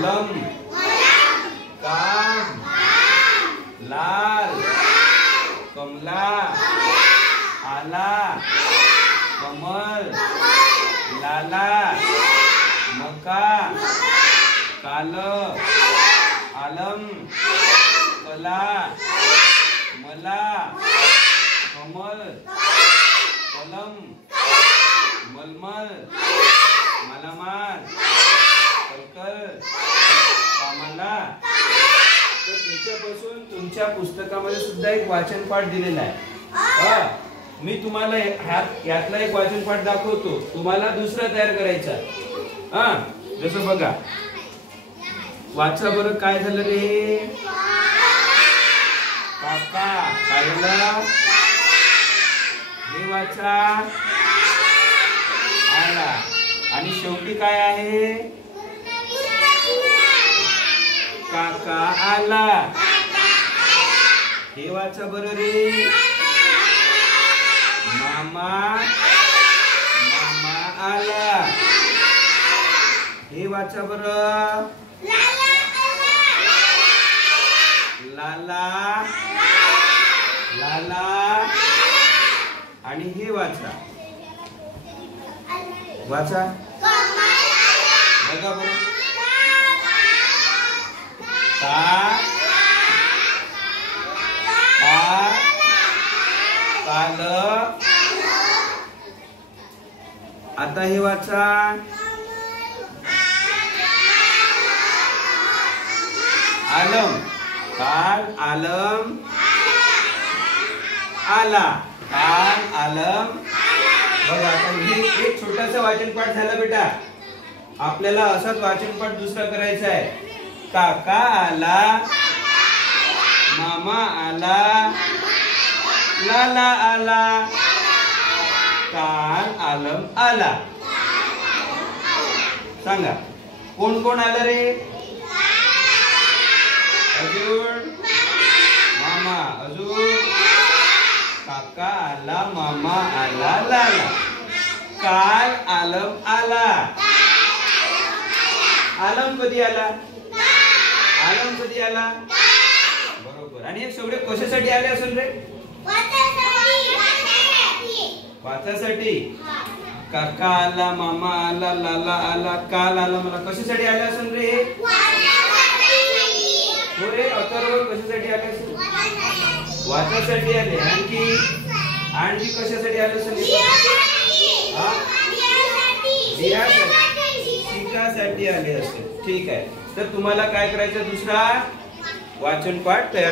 कलम काम लाल कमला आला कमल लाला मका काल आलम कला मला कमल कलम मलमल मालामाल कलकल कामाला. तर त्याच्यापासून तुमच्या पुस्तकामध्ये सुद्धा एक वाचन पाठ दिलेला आहे. मी तुम्हाला यातला एक वाचन पाठ दाखवतो, तुम्हाला दुसरा तयार करायचा. जसं बघा, वाचा बरं काय झालं रे. काका काढला हे वाचा आला आणि शेवटी काय आहे काका आला हे वाचा बरं रे. मामा मामा आला हे वाचा बरं. लाला लाला आणि हे वाचा वाचा बघा बरं. काल आता हे वाचा आलम काल आलम आला काल आलम. बघा आता हे एक छोटासा वाचन पाठ झाला बेटा. आपल्याला असाच वाचन पाठ दुसरा करायचा आहे. काका आला मामा आला लाला आला काल आलम आला. सांगा कोण कोण आलं रे. अजून मामा अजून काका आला मामा आला लाला काल आलम आला. आलम कधी आला आलम कधी आला बरोबर. आणि हे सगळे कशासाठी आले असेल रे. वाचासाठी. काका आला मामा आला लाला आला काल आला मला कशासाठी आले असेल रे. हो रे अथर्व कशासाठी आले असेल वाचासाठी आले. आणखी आणखी कशासाठी आले असेल शिकासाठी आले असेल. ठीक आहे. तर तुम्हाला काय करायचं दुसरा वाचन पाठ तयार